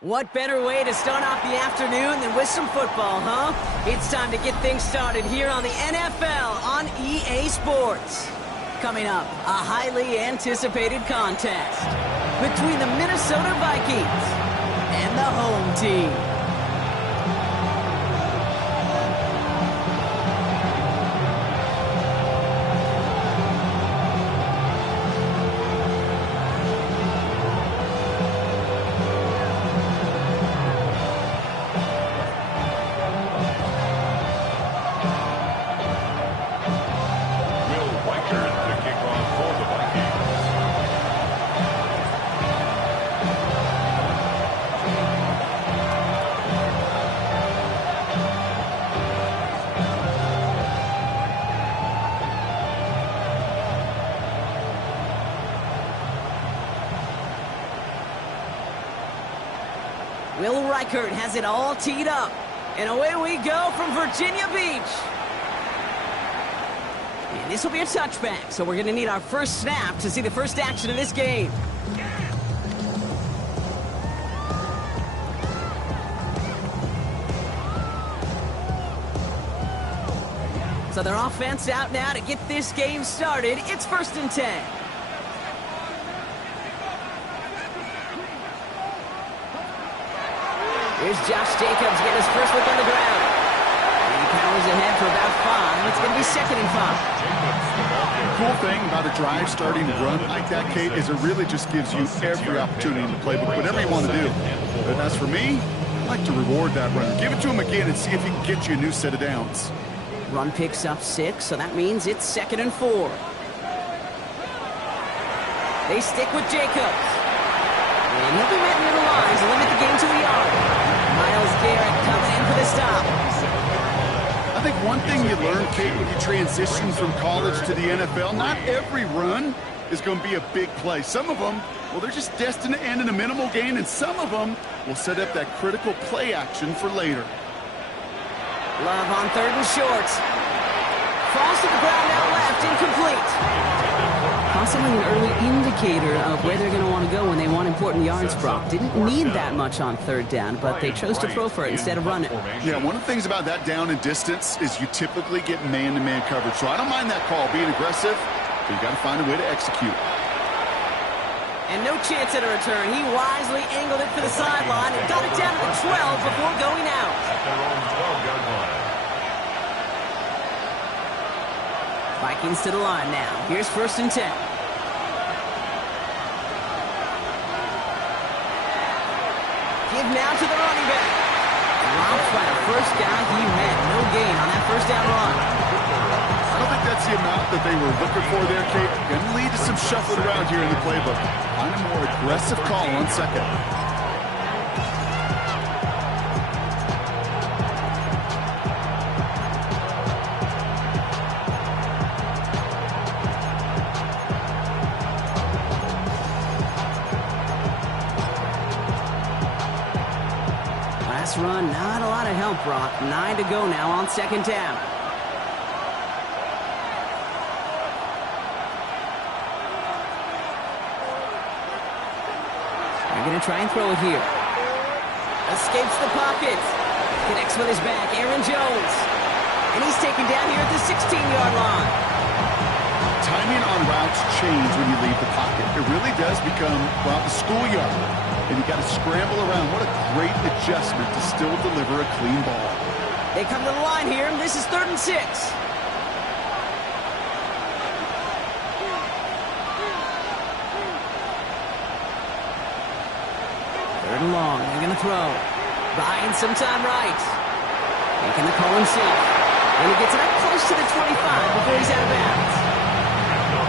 What better way to start off the afternoon than with some football, huh? It's time to get things started here on the NFL on EA Sports. Coming up, a highly anticipated contest between the Minnesota Vikings and the home team. Will Reichert has it all teed up. And away we go from Virginia Beach. And this will be a touchback, so we're going to need our first snap to see the first action of this game. So their offense out now to get this game started. It's 1st and 10. Here's Josh Jacobs getting his first look on the ground. And he powers ahead for about 5. It's going to be 2nd and 5. The cool thing about a drive starting run like that, Kate, is it really just gives you every opportunity in the playbook, whatever you want to do. But as for me, I like to reward that runner. Give it to him again and see if he can get you a new set of downs. Run picks up 6, so that means it's 2nd and 4. They stick with Jacobs. And he'll be met near the line to limit the game to a yard. Myles Garrett coming in for the stop. I think one thing you learn, Kate, when you transition from college to the NFL, not every run is going to be a big play. Some of them, well, they're just destined to end in a minimal gain, and some of them will set up that critical play action for later. Love on 3rd and short. Falls to the ground out left, incomplete. Possibly an early indicator of where they're going to want to go when they want important yards, Brock. Didn't need that much on 3rd down, but they chose to throw for it instead of run it. Yeah, one of the things about that down and distance is you typically get man-to-man coverage. So I don't mind that call, being aggressive, but you got to find a way to execute. And no chance at a return. He wisely angled it for the sideline and got it down to the 12 before going out. Vikings to the line now. Here's 1st and 10. Give now to the running back. Dropped by the first guy he met. No gain on that 1st down run. I don't think that's the amount that they were looking for there, Kate. Going to lead to some shuffling around here in the playbook. Find a more aggressive call on 2nd. Run, not a lot of help, Brock. 9 to go now on 2nd down. They're going to try and throw it here. Escapes the pocket. Connects with his back, Aaron Jones. And he's taken down here at the 16-yard line. Timing on routes change when you leave the pocket. It really does become, well, the schoolyard. And you got to scramble around. What a great adjustment to still deliver a clean ball. They come to the line here. This is 3rd and 6. 3rd and long. They're going to throw. Buying some time right. Making the call and safe. And he gets it up close to the 25 before he's out of bounds.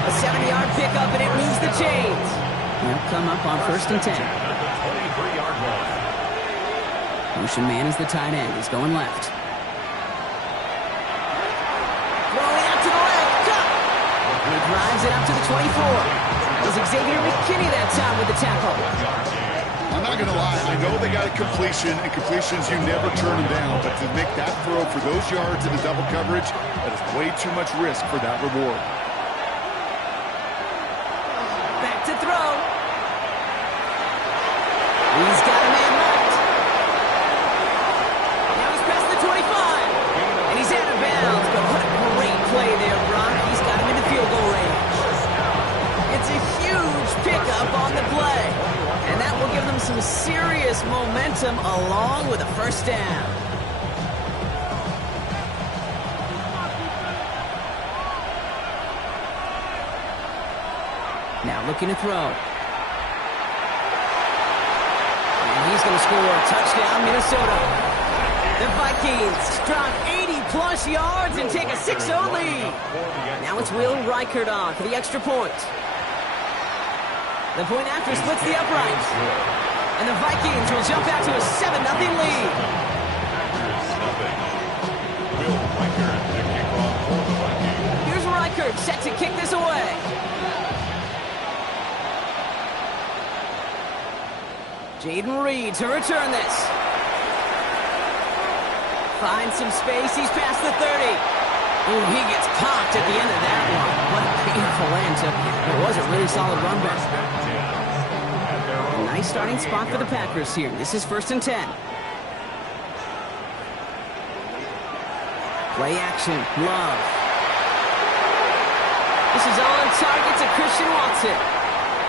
A 7-yard pickup, and it moves the chains. They'll come up on 1st and 10. Motion man is the tight end. He's going left. Throwing out to the left. Cut! He drives it up to the 24. It was Xavier McKinney that time with the tackle. I'm not going to lie. I know they got a completion, and completions, you never turn them down. But to make that throw for those yards in the double coverage, that is way too much risk for that reward. Back to throw. He's got a man left. Now he's past the 25. And he's out of bounds. But what a great play there, Brock. He's got him into field goal range. It's a huge pickup on the play. And that will give them some serious momentum along with a 1st down. Now looking to throw. He's going to score a touchdown, Minnesota. The Vikings drop 80-plus yards and take a 6-0 lead. Now it's Will Reichert on for the extra point. The point after splits the uprights. And the Vikings will jump out to a 7-0 lead. Here's Reichert set to kick this away. Jaden Reed to return this. Finds some space. He's past the 30. Oh, he gets popped at the end of that one. What a painful end to what was a really solid run back. A nice starting spot for the Packers here. This is 1st and 10. Play action. Love. This is on target to Christian Watson.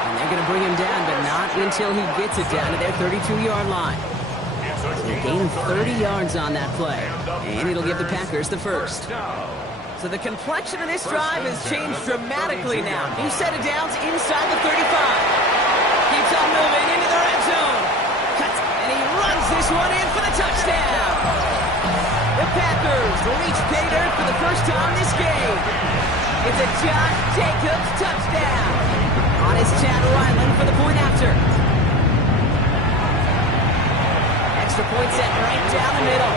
And they're going to bring him down, but not until he gets it down to their 32-yard line. So they gain 30 yards on that play, and it'll give the Packers the 1st. So the complexion of this drive has changed dramatically now. New set of downs inside the 35. Keeps on moving into the red zone. Cuts, and he runs this one in for the touchdown. The Packers will reach pay dirt for the first time this game. It's a Josh Jacobs touchdown. On his Chad Ryland for the point after. Extra point set right down the middle.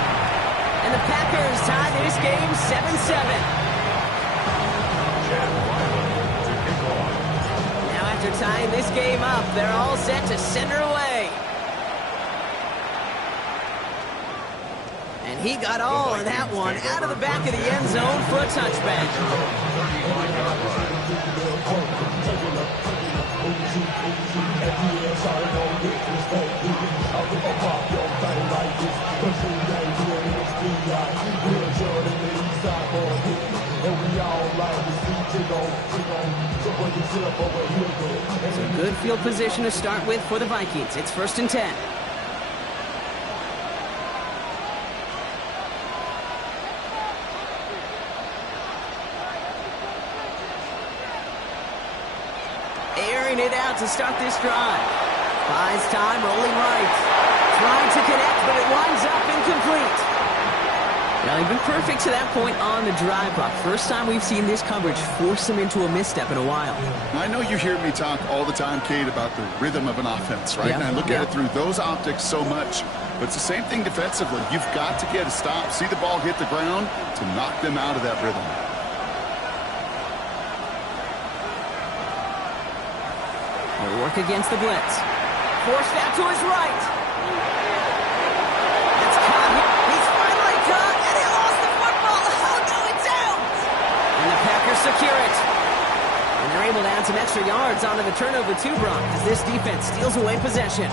And the Packers tie this game 7-7. Now after tying this game up, they're all set to center away. And he got all of that one out of the back of the end zone for a touchback. So good field position to start with for the Vikings. It's 1st and 10. Airing it out to start this drive. Buys time, rolling right. Trying to connect, but it winds up incomplete. Now, they've been perfect to that point on the drive clock. First time we've seen this coverage force them into a misstep in a while. I know you hear me talk all the time, Kate, about the rhythm of an offense, right? Yeah. And I look at it through those optics so much. But it's the same thing defensively. You've got to get a stop, see the ball hit the ground to knock them out of that rhythm. They'll work against the blitz. Forced out to his right. That's caught. He's finally caught, and he lost the football. Oh, no, it's out. And the Packers secure it. And they're able to add some extra yards onto the turnover too, Brock, as this defense steals away possession.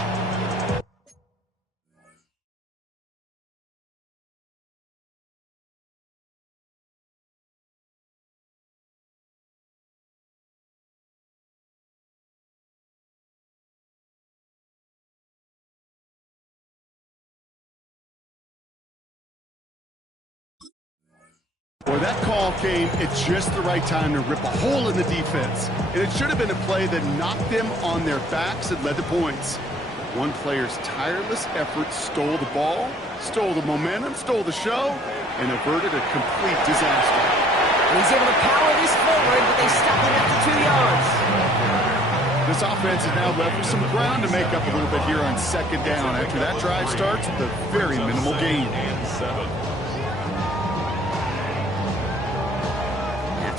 Boy, that call came at just the right time to rip a hole in the defense. And it should have been a play that knocked them on their backs and led to points. One player's tireless effort stole the ball, stole the momentum, stole the show, and averted a complete disaster. And he's able to power this forward, but they stop him after 2 yards. This offense is now left with some ground to make up a little bit here on 2nd down. After that drive starts with a very minimal gain.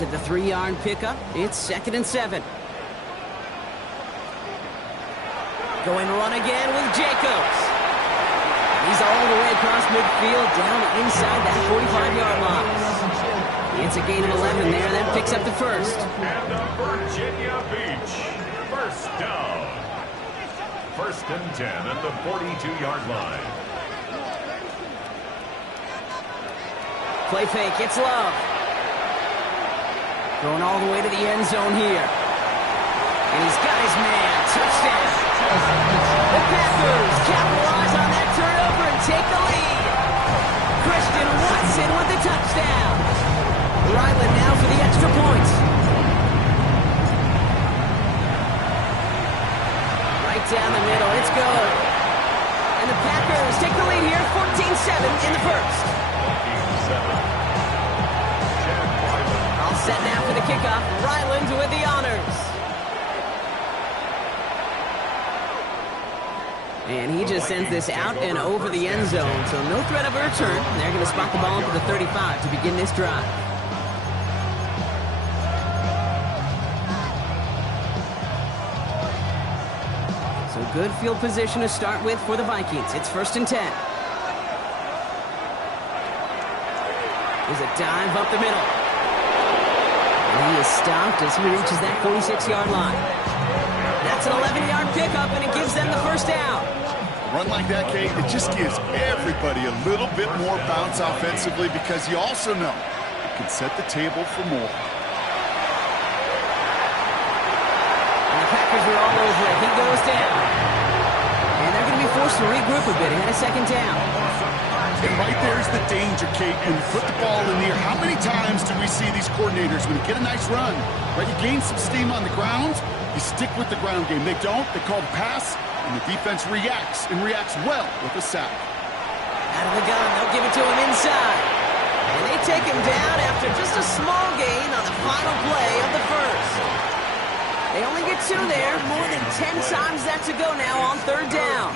After the 3-yard pickup, it's 2nd and 7. Going run again with Jacobs. He's all the way across midfield, down inside that 45-yard line. It's a gain of 11 there. That picks up the first. And the Virginia Beach. First down. 1st and 10 at the 42-yard line. Play fake. It's Love. Going all the way to the end zone here. And he's got his man. Touchdown. The Packers capitalize on that turnover and take the lead. Christian Watson with the touchdown. Ryland now for the extra point. Right down the middle. It's good. And the Packers take the lead here, 14-7 in the first. 14-7. All set now for the kickoff. Ryland with the honors. And he just sends this out and over the end zone, so no threat of a return. They're going to spot the ball into the 35 to begin this drive. So good field position to start with for the Vikings. It's 1st and 10. There's a dive up the middle. And he is stopped as he reaches that 46-yard line. That's an 11-yard pickup, and it gives them the first down. A run like that, Kate, it just gives everybody a little bit more bounce offensively because you also know it can set the table for more. And the Packers are all over it. He goes down. And they're going to be forced to regroup a bit ahead of 2nd down. And right there's the danger, Kate, when you put the ball in the air. How many times do we see these coordinators, when you get a nice run, right, you gain some steam on the ground, you stick with the ground game. They don't. They call the pass, and the defense reacts, and reacts well with a sack. Out of the gun, they'll give it to him inside. And they take him down after just a small gain on the final play of the first. They only get 2 there. More than 10 times that to go now on 3rd down.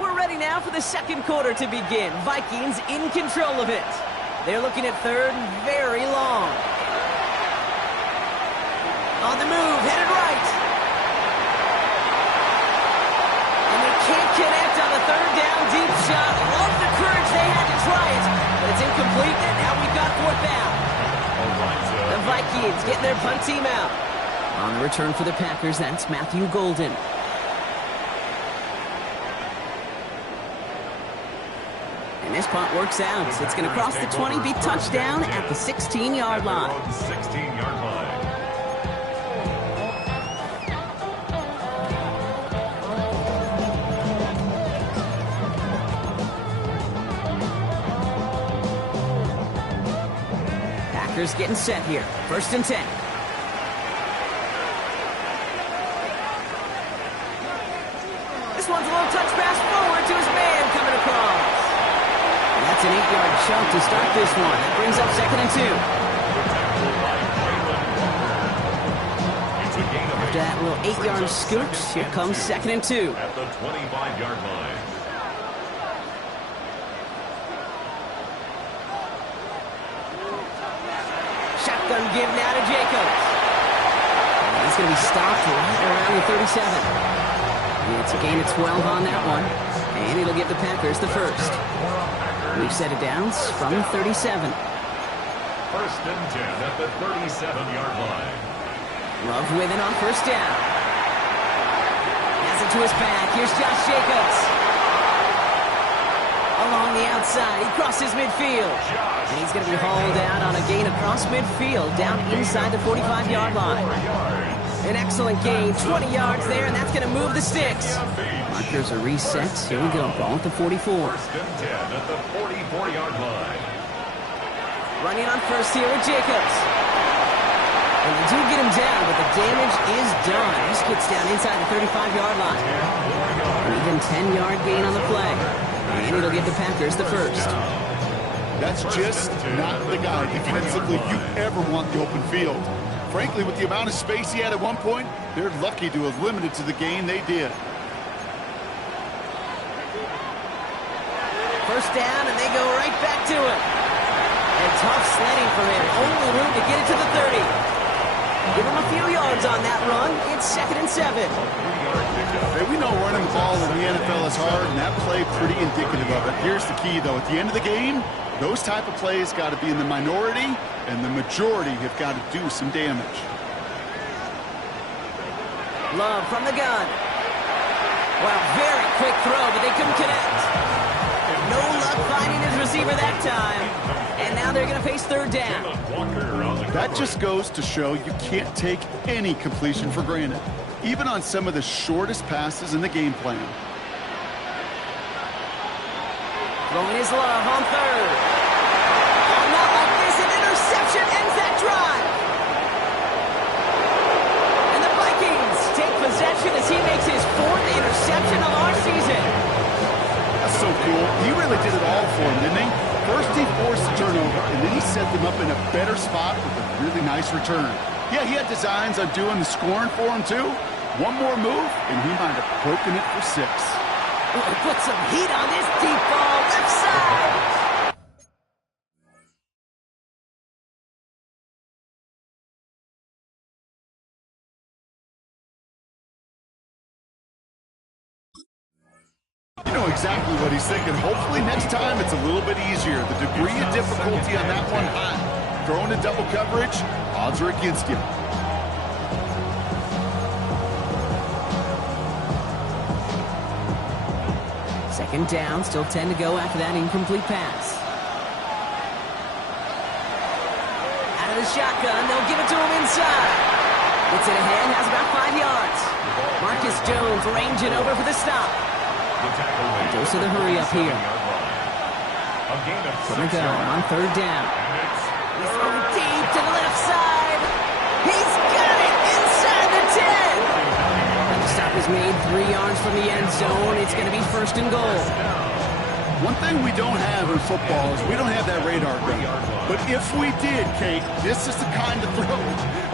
We're ready now for the second quarter to begin. Vikings in control of it. They're looking at 3rd and very long. On the move, headed right. And they can't connect on the 3rd down deep shot. Love the courage they had to try it, but it's incomplete, and now we've got 4th down. The Vikings getting their punt team out. On the return for the Packers, that's Matthew Golden. And this punt works out. It's going to cross the 20, be touchdown at the 16-yard line. 16-yard line. Packers getting set here. 1st and 10. This one's a little touch pass forward to his man coming across. And that's an 8-yard chunk to start this one. That brings up 2nd and 2. After that little 8-yard scoop, here comes 2nd and 2. At the 25-yard line. Shotgun give now to Jacobs. And he's going to be stopped right around the 37. It's a gain of 12 on that one. And it'll give the Packers the first. We've set it down from 37. 1st and 10 at the 37-yard line. Love with it on 1st down. Has it to his back. Here's Josh Jacobs. Along the outside, he crosses midfield. And he's going to be hauled out on a gain across midfield, down inside the 45-yard line. An excellent gain, 20 yards there, and that's going to move the sticks. Markers are reset. Here we go, ball at the 44. 1st and 10 at the 44-yard line. Running on 1st here with Jacobs. And they do get him down, but the damage is done. This gets down inside the 35-yard line. An even 10-yard gain on the play. And it'll give the Packers the first. That's just not the guy defensively you ever want the open field. Frankly, with the amount of space he had at one point, they're lucky to have limited to the gain they did. 1st down, and they go right back to it. And tough sledding for him. Only room to get it to the 30. Give him a few yards on that run. It's 2nd and 7. Hey, we know running the ball in the NFL is hard, and that play pretty indicative of it. Here's the key, though. At the end of the game, those type of plays got to be in the minority, and the majority have got to do some damage. Love from the gun. Well, very quick throw, but they couldn't connect. No luck finding his receiver that time. And now they're going to face 3rd down. That just goes to show you can't take any completion for granted, even on some of the shortest passes in the game plan. Throwing his Love on 3rd. Oh, not like this. An interception ends that drive. And the Vikings take possession as he makes his 4th interception of our season. That's so cool. He really did it all for him, didn't he? First he forced the turnover, and then he set them up in a better spot with a really nice return. Yeah, he had designs on doing the scoring for him, too. One more move, and he might have broken it for 6. Oh, he put some heat on this deep ball, left side. You know exactly what he's thinking. Hopefully next time it's a little bit easier. The degree of difficulty on that one high. Throwing in double coverage, odds are against you. Second down, still 10 to go after that incomplete pass. Out of the shotgun, they'll give it to him inside. Gets it ahead, has about 5 yards. Marcus Jones ranging over for the stop. Goes to the hurry up here. Gonna go on 3rd down. He's going deep to the left side. He's got it inside the from the end zone. It's going to be first and goal. One thing we don't have in football is we don't have that radar gun. But if we did, Kate, this is the kind of throw,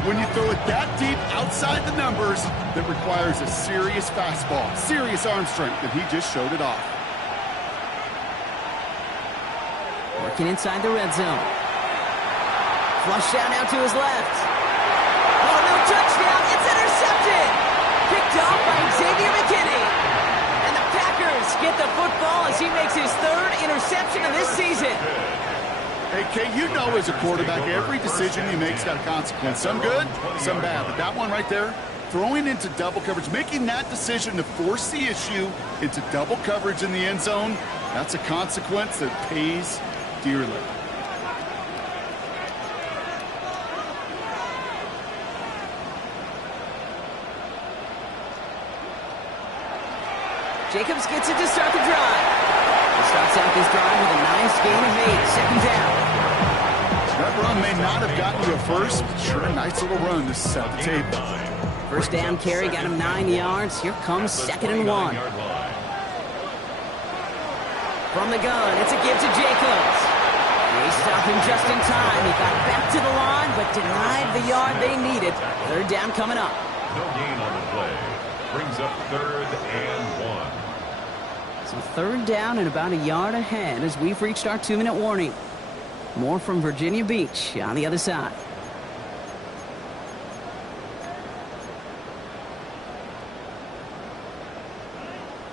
when you throw it that deep outside the numbers, that requires a serious fastball, serious arm strength, and he just showed it off. Working inside the red zone. Flush down now to his left. Oh, no touchdown. It's intercepted. Picked off by Xavier McKinney. And the Packers get the football as he makes his third interception of this season. Hey, Kate, you know as a quarterback, every decision you make's got a consequence. Some good, some bad. But that one right there, throwing into double coverage, making that decision to force the issue into double coverage in the end zone, that's a consequence that pays dearly. Jacobs gets it to start the drive. He starts out this drive with a nice gain of 8, second down. That run may not have gotten you a first, but sure a nice little run to set the table. First down carry got him 9 yards. Here comes second and 1. From the gun, it's a give to Jacobs. They stop him just in time. He got back to the line, but denied the yard they needed. Third down coming up. No gain on the play. Brings up third and 1. So third down and about a yard ahead as we've reached our 2-minute warning. More from Virginia Beach on the other side.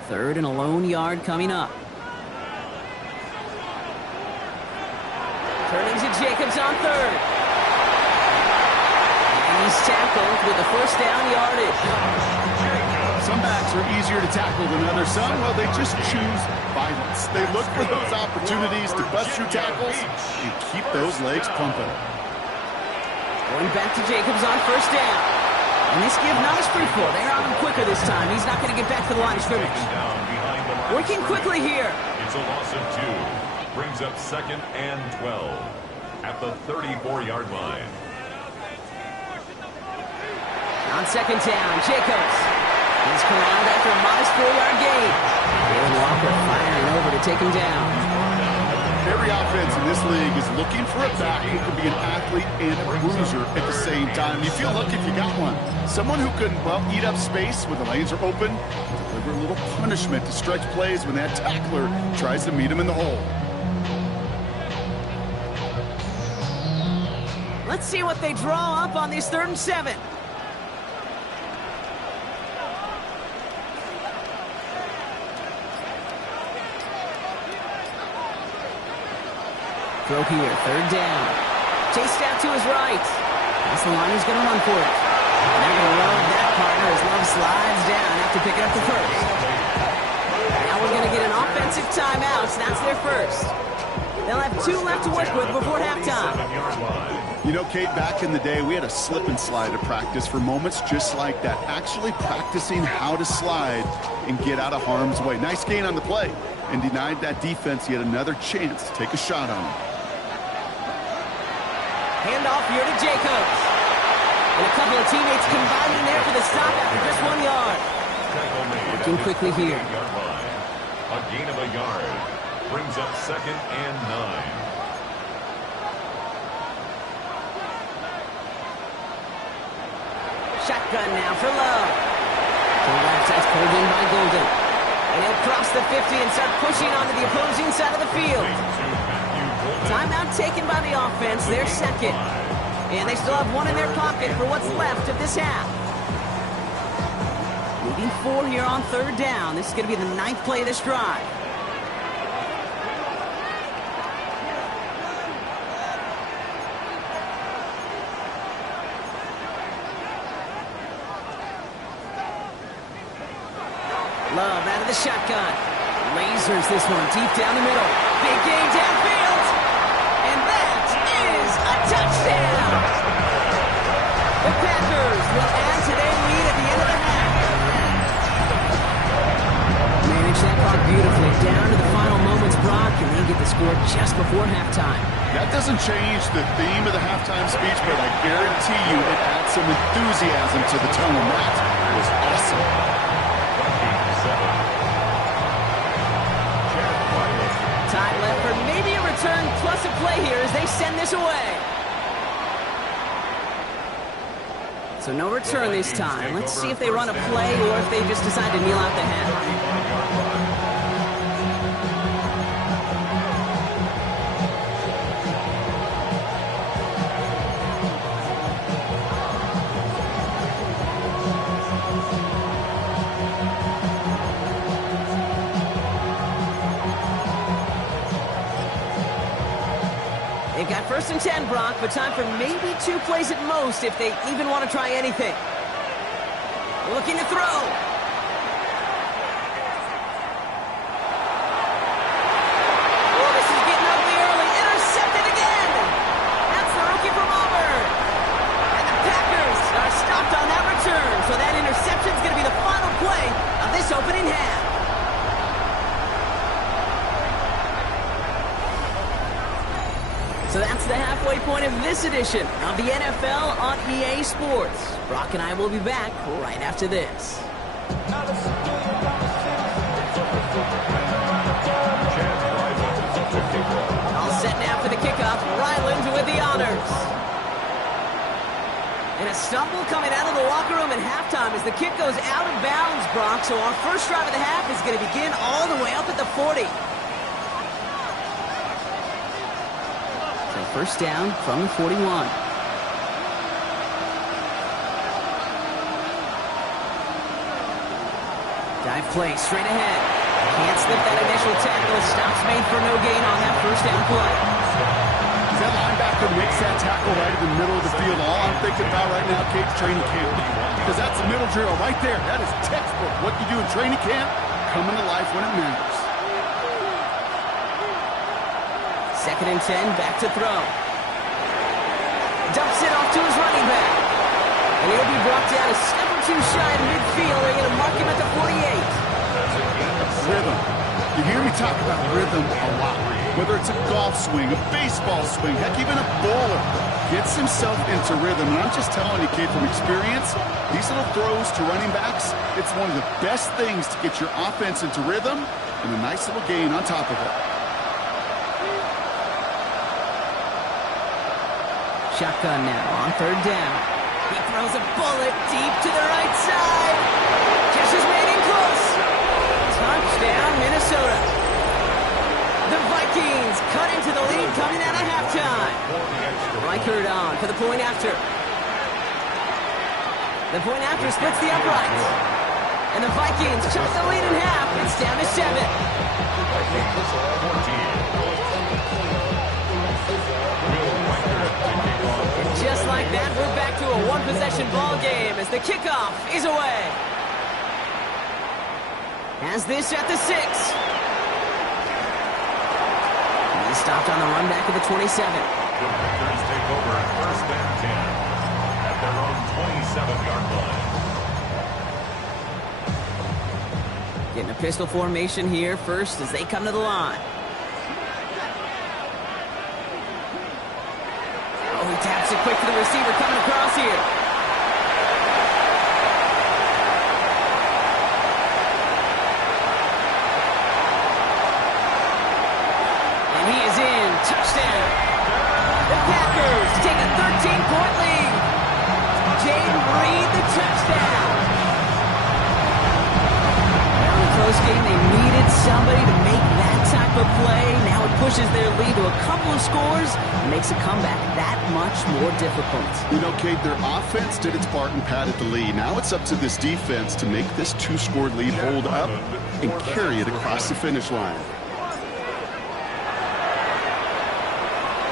Third and a lone yard coming up. Turning to Jacobs on third. And he's tackled with the first down yardage. Some backs are easier to tackle than others. Some, well, they just choose violence. They look for those opportunities to bust through tackles and keep those legs pumping. Going back to Jacobs on first down. And this give not as fruitful. They're on him quicker this time. He's not going to get back to the line of scrimmage. Working quickly here. It's a loss of 2. Brings up second and 12 at the 34-yard line. On second down, Jacobs. He's corralled after a modest 4-yard gain. Jalen Walker firing over to take him down. Every offense in this league is looking for a back who can be an athlete and a bruiser at the same time. You feel lucky if you got one. Someone who can, well, eat up space when the lanes are open, deliver a little punishment to stretch plays when that tackler tries to meet him in the hole. Let's see what they draw up on this 3rd and 7. Throw here, third down. Chased out to his right. That's the line, he's going to run for it. And they're going to love that partner as Love slides down after picking up the first. Now we're going to get an offensive timeout, so that's their first. They'll have 2 left to work with before halftime. You know, Kate, back in the day, we had a slip and slide to practice for moments just like that. Actually practicing how to slide and get out of harm's way. Nice gain on the play, and denied that defense yet another chance to take a shot on him. Handoff here to Jacobs. And a couple of teammates combining there for the stop after just 1 yard. Looking quickly here. A gain of a yard. Brings up second and 9. Shotgun now for Love. To the left, that's pulled in by Golden. And he'll cross the 50 and start pushing onto the opposing side of the field. Timeout taken by the offense, their second. And they still have 1 in their pocket for what's left of this half. Moving 4 here on 3rd down. This is going to be the 9th play of this drive. Love out of the shotgun. Lasers this one deep down the middle. Big gain downfield. And that is a touchdown. The Packers will add to their lead at the end of the half. Manage that clock beautifully down to the final moments, Brock, and they get the score just before halftime. That doesn't change the theme of the halftime speech, but I guarantee you it adds some enthusiasm to the tone. That was awesome. impressive play here as they send this away. So no return this time. Let's see if they run a play or if they just decide to kneel out the half. They've got 1st and 10, Brock, but time for maybe 2 plays at most if they even want to try anything. Looking to throw. Oh, this is getting ugly early. Intercepted again. That's the rookie from Auburn. And the Packers are stopped on that return. So that interception is going to be the final play of this opening half. So that's the halfway point of this edition of the NFL on EA Sports. Brock and I will be back right after this. All set now for the kickoff. Ryland with the honors. And a stumble coming out of the locker room at halftime as the kick goes out of bounds, Brock. So our first drive of the half is going to begin all the way up at the 40. First down from the 41. Dive play straight ahead. Can't slip that initial tackle. Stops made for no gain on that first down play. That linebacker makes that tackle right in the middle of the field. All I'm thinking about right now, Cade's training camp. Because that's the middle drill right there. That is textbook. What you do in training camp, coming to life when it matters. 2nd and 10, back to throw. Dumps it off to his running back. And he'll be brought down a step or 2 shy of midfield. They're going to mark him at the 48. Rhythm. You hear me talk about rhythm a lot. Whether it's a golf swing, a baseball swing, heck, even a bowler gets himself into rhythm. And I'm just telling you, kid, from experience, these little throws to running backs, it's one of the best things to get your offense into rhythm and a nice little gain on top of it. Shotgun now on 3rd down. He throws a bullet deep to the right side. Catch is made in close. Touchdown, Minnesota. The Vikings cut into the lead coming out of halftime. Reichert on for the point after. The point after splits the uprights. And the Vikings chop the lead in half. It's down to 7. Just like that, we're back to a 1-possession ball game as the kickoff is away. Has this at the 6. He's stopped on the run back of the 27. The Packers take over at 1st and 10 at their own 27-yard line. Getting a pistol formation here first as they come to the line. He taps it quick to the receiver coming across here. And he is in. Touchdown. The Packers take a 13-point lead. Jaden Reed, the touchdown. Now in a close game, they needed somebody to make that type of play. Now it pushes their lead to a couple of scores and makes a comeback that much more difficult. You know, Cade, their offense did its part and padded the lead. Now it's up to this defense to make this 2-score lead hold up and carry it across the finish line.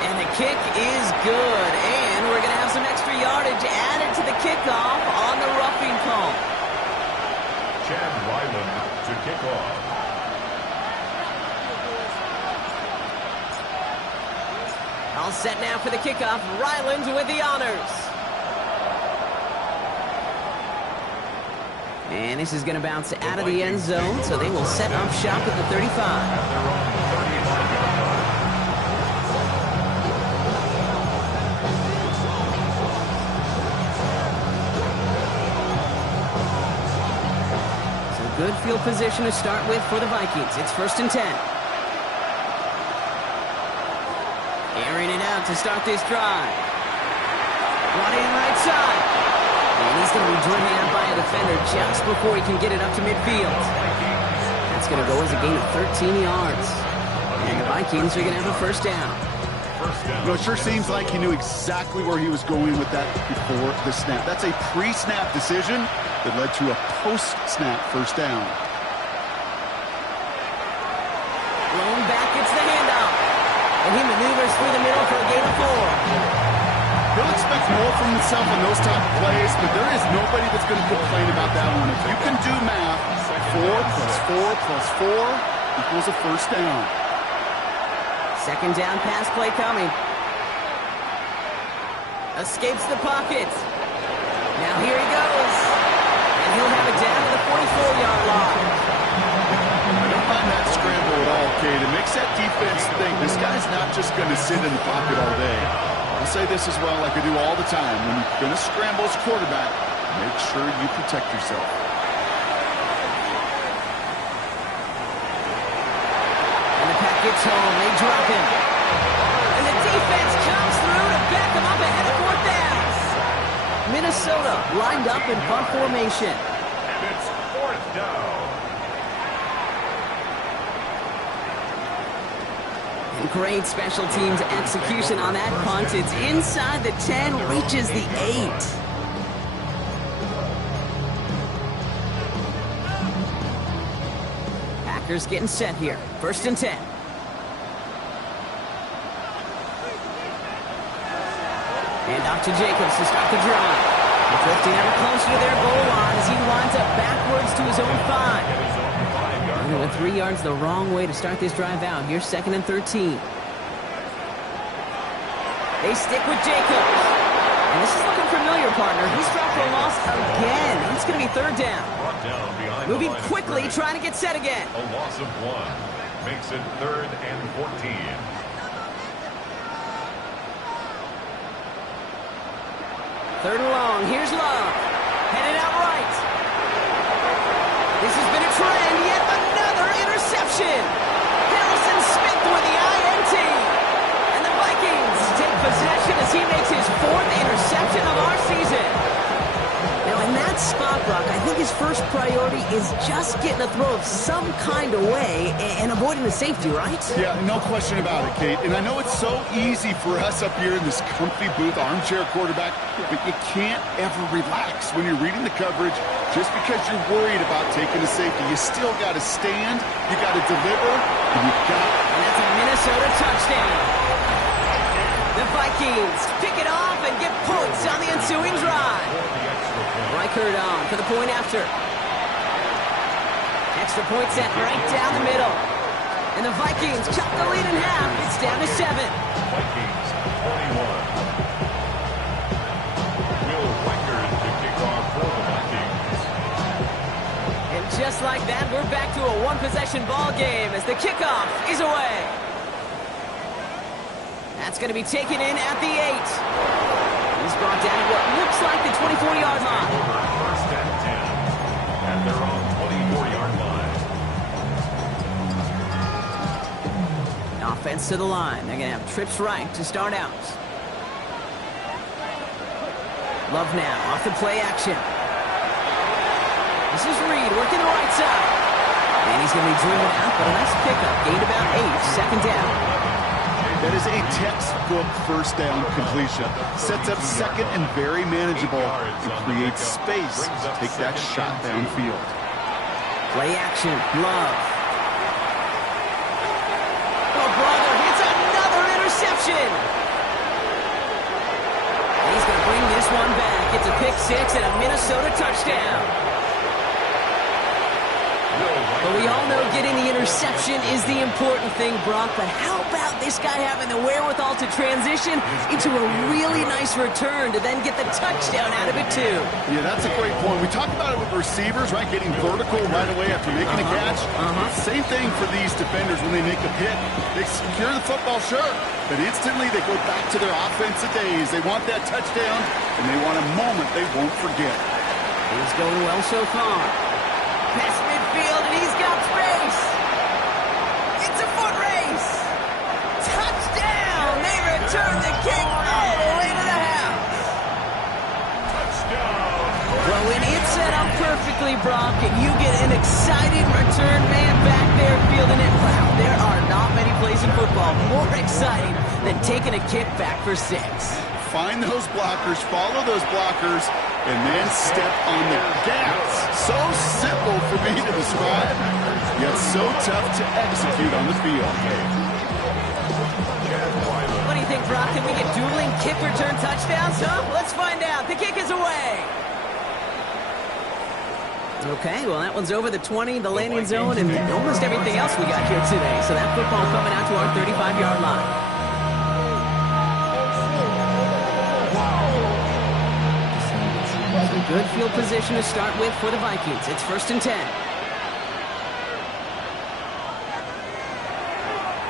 And the kick is good. And we're going to have some extra yardage added to the kickoff on the roughing call. Chad Ryland to kick off. All set now for the kickoff. Ryland with the honors. And this is going to bounce out of the end zone, so they will set up shop at the 35. Good field position to start with for the Vikings. It's 1st and 10. it out to start this drive. Brought in right side. And he's going to be driven out by a defender just before he can get it up to midfield. That's going to go as a gain of 13 yards. And the Vikings are going to have a first down. You know, it sure seems like he knew exactly where he was going with that before the snap. That's a pre-snap decision that led to a post-snap first down. Blown back, it's the handoff. And he maneuvers through the middle for a gain of 4. He'll expect more from himself in those type of plays, but there is nobody that's going to complain about that one. If you can do math, 4 plus 4 plus 4 equals a first down. Second down pass play coming. Escapes the pocket. Now here he goes. And he'll have it down to the 44-yard line. I don't mind that scramble at all, Kate. It makes that defense think this guy's not just going to sit in the pocket all day. I'll say this as well, like I do all the time. When you're going to scramble as quarterback, make sure you protect yourself. Gets home, they drop him. And the defense comes through to back him up ahead of fourth down. Minnesota lined up in punt formation. And it's fourth down. And great special teams execution on that punt. It's inside the 10, reaches the 8. Packers getting set here. First and 10. And off to Jacobs to start the drive. Drifting ever closer to their goal line as he winds up backwards to his own 5. And with 3 yards the wrong way to start this drive out. Here's second and 13. They stick with Jacobs. And this is looking familiar, partner. He's dropped for a loss again. It's going to be third down. Moving quickly, trying to get set again. A loss of 1 makes it third and 14. Third and long. Here's Love. Headed out right. This has been a trend. Yet another interception. Harrison Smith with the INT. And the Vikings take possession as he makes his 4th interception of our season. Now, in that spot, Brock, I think his first priority is just getting a throw of some kind of way and avoiding the safety, right? Yeah, no question about it, Kate. And I know it's so easy for us up here in this comfy booth, armchair quarterback, but you can't ever relax when you're reading the coverage. Just because you're worried about taking a safety, you still got to stand, you got to deliver, and you got. And that's a Minnesota touchdown. The Vikings pick it off and get points on the ensuing drive. Reichert on for the point after. Extra point set right down the middle. And the Vikings cut the lead in half. It's down to 7. Vikings 21. Will Reichert to kick off for the Vikings. And just like that, we're back to a one-possession ball game as the kickoff is away. That's going to be taken in at the 8. He's brought down at what looks like the 24-yard line. First and 10. And they're on 24-yard line. Offense to the line. They're going to have trips right to start out. Love now off the play action. This is Reed working the right side. And he's going to be driven out, but a nice pickup. Gained about 8. Second down. That is a textbook first down completion. Sets up second and very manageable and creates space to take that shot downfield. Play action. Love. Oh, brother, it's another interception. And he's going to bring this one back. It's a pick 6 and a Minnesota touchdown. But we all know getting the interception is the important thing, Brock. But how about this guy having the wherewithal to transition into a really nice return to then get the touchdown out of it, too? Yeah, that's a great point. We talk about it with receivers, right? Getting vertical right away after making a catch. Same thing for these defenders when they make a hit. They secure the football, sure, but instantly they go back to their offensive days. They want that touchdown, and they want a moment they won't forget. He's going well so far. Past midfield, and he's got space. It's a foot race. Touchdown! They return return the kick all the way to the house. Well, when it's set up perfectly, Brock, and you get an exciting return man back there fielding it, wow, there are not many plays in football more exciting than taking a kick back for 6. Find those blockers, follow those blockers, and then step on the gas. So simple for me to describe, yet so tough to execute on the field. What do you think, Brock? Can we get dueling kick return touchdowns, huh? Let's find out. The kick is away. Okay, well, that one's over the 20, the landing zone, and almost everything else we got here today. So that football coming out to our 35-yard line. Good field position to start with for the Vikings. It's 1st and 10.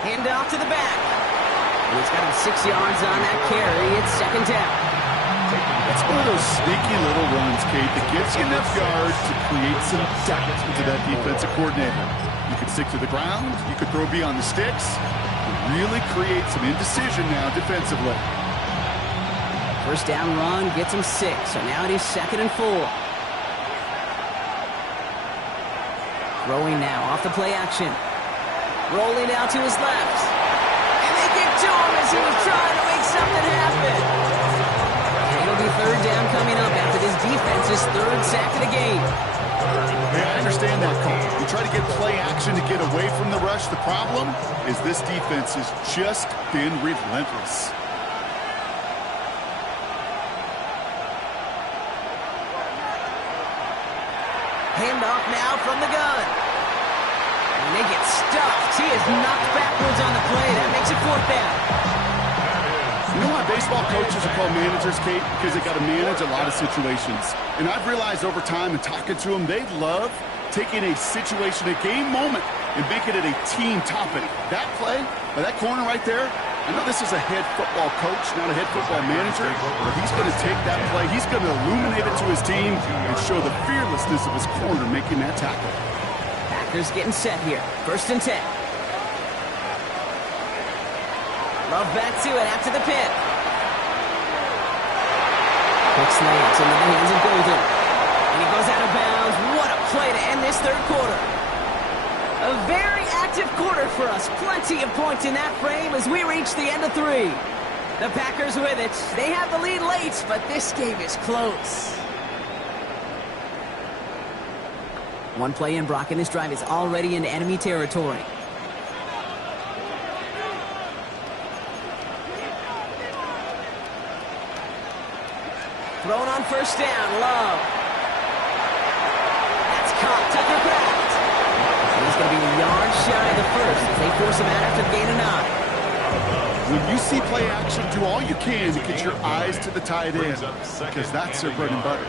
Hand off to the back. And he's got him 6 yards on that carry. It's 2nd down. It's one of those sneaky little runs, Kate, that gives you enough yards to create some doubt into that defensive coordinator. You could stick to the ground. You could throw beyond the sticks. Really create some indecision now defensively. First down run gets him 6, so now it is 2nd and 4. Throwing now off the play action. Rolling out to his left. And they get to him as he was trying to make something happen. And it'll be 3rd down coming up after this defense's 3rd sack of the game. Yeah, I understand that call. You try to get play action to get away from the rush. The problem is this defense has just been relentless. Handoff now from the gun. And they get stuffed. He is knocked backwards on the play. That makes it 4th down. You know why baseball coaches are called managers, Kate? Because they got to manage a lot of situations. And I've realized over time and talking to them, they love taking a situation, a game moment, and making it a team topic. That play, by that corner right there, I know this is a head football coach, not a head football manager, but he's going to take that play, he's going to illuminate it to his team and show the fearlessness of his corner making that tackle. Packers getting set here. 1st and 10. Love back to it after the pin. Quick slants into the hands of Golden. And he goes out of bounds. What a play to end this 3rd quarter. A very active quarter for us. Plenty of points in that frame as we reach the end of 3. The Packers with it. They have the lead late, but this game is close. One play in, Brock, and this drive is already into enemy territory. Thrown on 1st down, Love. That's caught, Tucker Craft. He's going to be a yard shy of the 1st as they force him out after the gain of 9. When you see play action, do all you can to get your eyes to the tight end, because that's their bread and butter.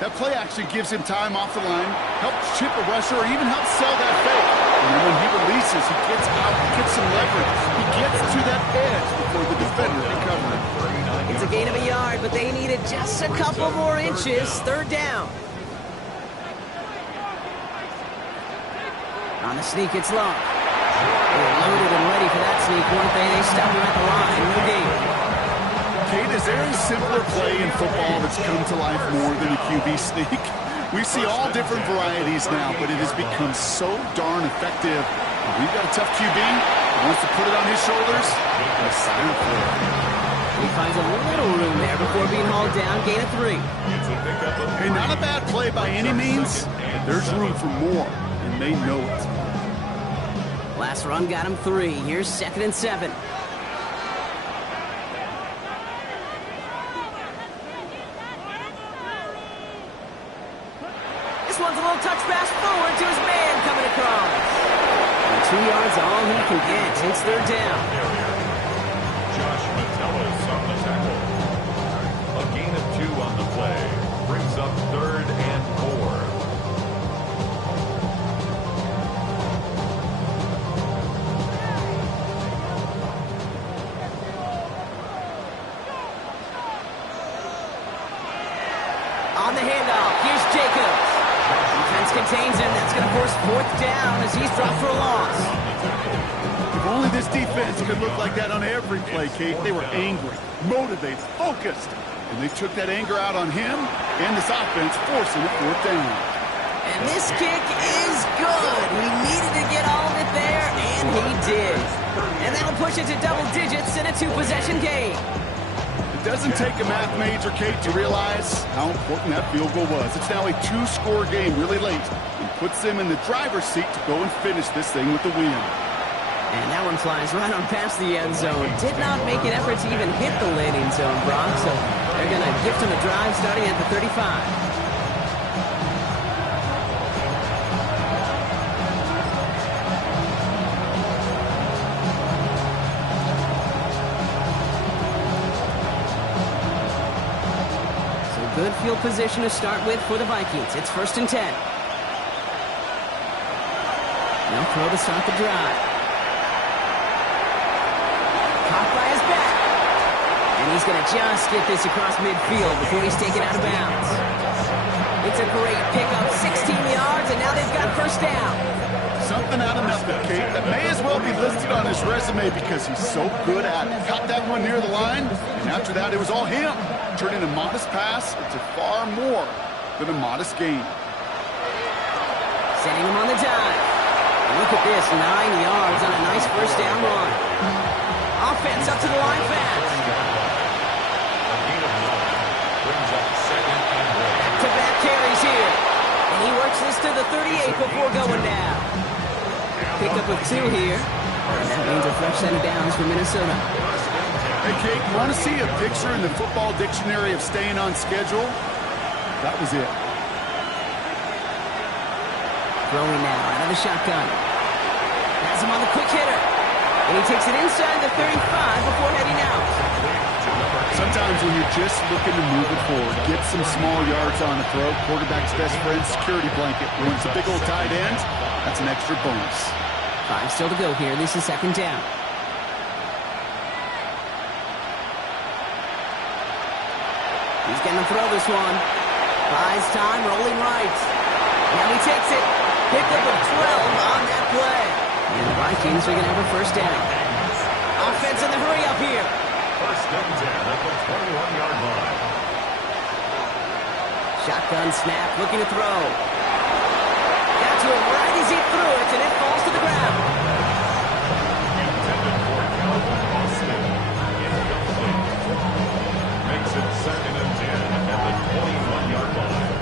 That play action gives him time off the line, helps chip a rusher, or even helps sell that fake. And then when he releases, he gets out, he gets some leverage. He gets to that edge before the defender can cover it. It's a gain of a yard, but they needed just a couple more inches. 3rd down. On the sneak, it's Long. They were loaded and ready for that sneak, weren't they? They stopped him at the line. No gain. Kate, is there a simpler play in football that's come to life more than a QB sneak? We see all different varieties now, but it has become so darn effective. We've got a tough QB who wants to put it on his shoulders. A silent play. He finds a little room there before being hauled down. Gain of 3. Hey, not a bad play by any means. There's room for more, and they know it. Last run got him 3. Here's 2nd and 7. This one's a little touch pass forward to his man coming across. And 2 yards all he can get. It's 3rd down. On the tackle. A gain of 2 on the play brings up 3rd and 4. On the handoff, here's Jacobs. Defense contains him. That's going to force 4th down as he's dropped for a loss. If only this defense could look like that on every play, Kate. They were angry, motivated, focused. And they took that anger out on him and this offense, forcing a fourth down. And this kick is good. He needed to get all of it there, and he did. And that'll push it to double digits in a two-possession game. It doesn't take a math major, Kate, to realize how important that field goal was. It's now a two-score game really late and puts them in the driver's seat to go and finish this thing with the win. And that one flies right on past the end zone. Did not make an effort to even hit the landing zone, Brock. So they're going to gift him a drive starting at the 35. Good field position to start with for the Vikings. It's 1st and 10. Now throw to start the drive. Caught by his back. And he's going to just get this across midfield before he's taken out of bounds. It's a great pickup, 16 yards, and now they've got first down. Something out of nothing, Kate, that may as well be listed on his resume because he's so good at it. Caught that one near the line, and after that, it was all him. Turning a modest pass into far more than a modest gain. Setting him on the dive. And look at this, 9 yards on a nice first down run. Offense up to the line fast. Back-to-back carries here. And he works this to the 38 before going down. Pickup of 2 here. And that means a fresh set of downs for Minnesota. Hey, Kate, you want to see a picture in the football dictionary of staying on schedule? That was it. Throwing now out of the shotgun. Has him on the quick hitter. And he takes it inside the 35 before heading out. Sometimes when you're just looking to move it forward, get some small yards on the throw, quarterback's best friend, security blanket. When it's a big old tight end, that's an extra bonus. 5 still to go here. This is 2nd down. He's going to throw this one. Buys time, rolling right. Now he takes it. Pickup of 12 on that play. And the Vikings are going to have a first down. Offense in the hurry up here. 1st and 10 at the 21-yard line. Shotgun snap, looking to throw. Got to him right as he threw it, and it falls to the ground. Intended for Calvin Austin. Incomplete. Makes it 2nd and 10 at the 21-yard line.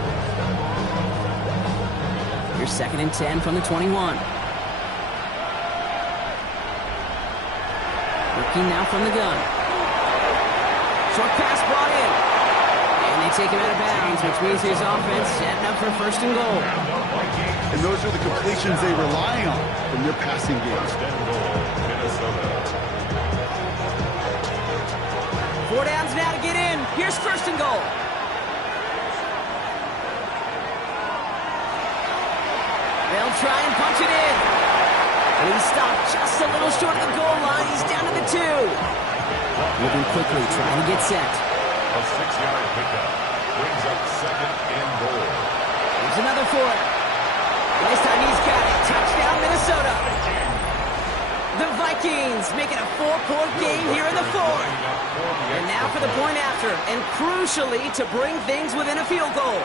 Here's 2nd and 10 from the 21. Working now from the gun. Short pass brought in. And they take him out of bounds, which means his offense setting up for 1st and goal. And those are the completions they rely on from their passing game. 1st and goal, Minnesota. 4 downs now to get in. Here's 1st and goal. They'll try and punch it in. And he's stopped just a little short of the goal line. He's down to the 2. Moving quickly, trying to get set. A 6-yard pickup brings up 2nd and goal. Here's another for it. And this time he's got it. Touchdown, Minnesota. The Vikings making a 4-point game here in the 4th. And now for the point after. And crucially, to bring things within a field goal.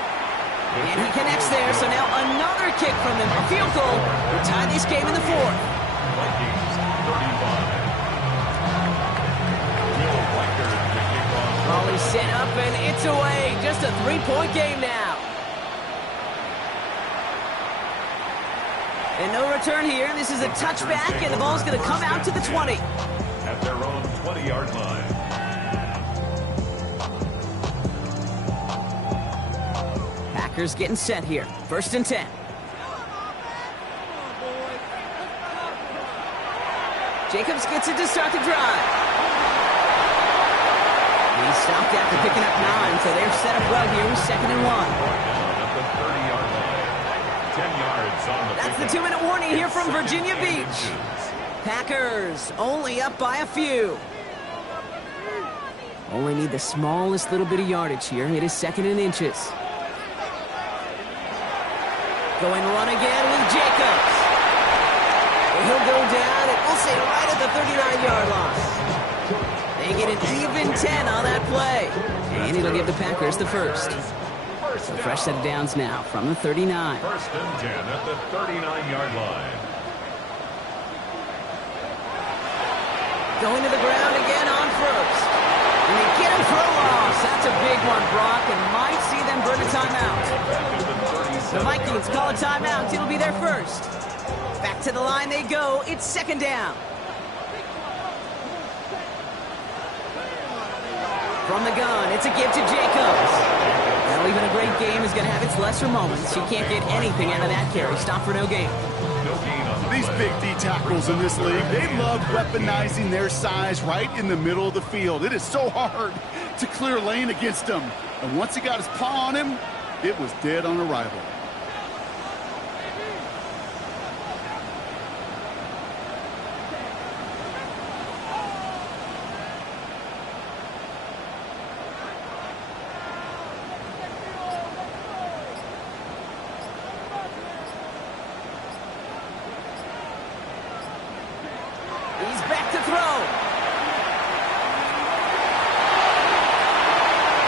And he connects there, so now another kick from him. A field goal will tie this game in the 4th. Vikings 35. Ball is set up, and it's away. Just a 3-point game now. And no return here. This is a touchback, and the ball's going to come out to the 20. At their own 20-yard line. Packers getting set here. 1st and 10. Jacobs gets it to start the drive. He stopped after picking up 9, so they're set up well here with 2nd and 1. At the 30-yard line. 10 yards on the That's the 2-minute warning here from Virginia Beach. Packers only up by a few. Only need the smallest little bit of yardage here. It is 2nd and inches. Going run again with Jacobs. He'll go down, and we'll say right at the 39-yard line. They get an even 10 on that play. And it'll give the Packers the first. So fresh set of downs now from the 39. First and 10 at the 39-yard line. Going to the ground again on first. And they get him for a loss. That's a big one, Brock, and might see them burn a timeout. The Vikings call a timeout. It'll be their first. Back to the line they go. It's second down. From the gun, it's a give to Jacobs. Well, even a great game is going to have its lesser moments. You can't get anything out of that carry. Stop for no gain. These big D tackles in this league, they love weaponizing their size right in the middle of the field. It is so hard to clear lane against them. And once he got his paw on him, it was dead on arrival. He's back to throw.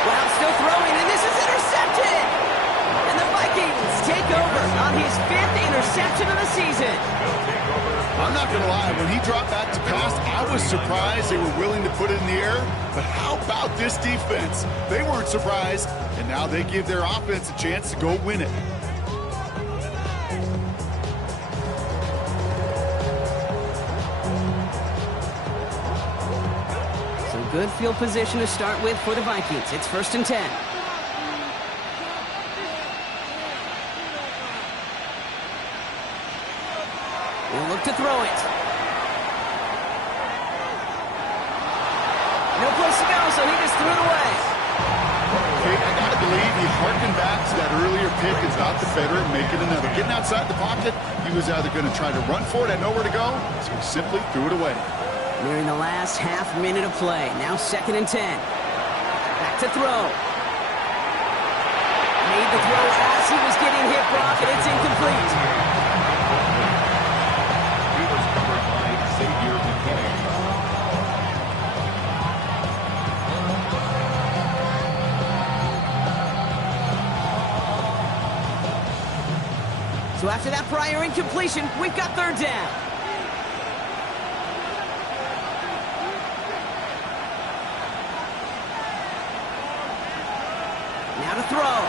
Well, still throwing, and this is intercepted. And the Vikings take over on his 5th interception of the season. I'm not going to lie, when he dropped back to pass, I was surprised they were willing to put it in the air. But how about this defense? They weren't surprised, and now they give their offense a chance to go win it. Good field position to start with for the Vikings. It's first and 10. He'll look to throw it. No place to go, so he just threw it away. Okay, I got to believe he harkened back to that earlier pick and thought the better at making another. Getting outside the pocket, he was either going to try to run for it, had nowhere to go, so he simply threw it away. Nearing the last half minute of play. Now second and 10. Back to throw. Made the throw as he was getting hit, Brock, and it's incomplete. He was covered by Xavier McKinney. So after that prior incompletion, we've got third down. Now to throw.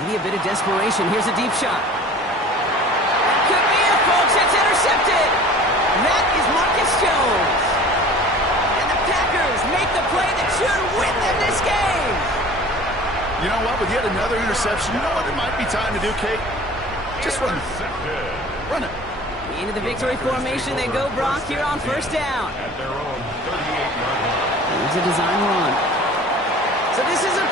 Maybe a bit of desperation. Here's a deep shot. That could be it, folks. It's intercepted. That is Marcus Jones. And the Packers make the play that should win them this game. You know what? With yet another interception, you know what it might be time to do, Kate? Just run it. Run it. Into the victory formation they go, Brock, here on first down. At their own 38-yard line. Here's a design run. So this is a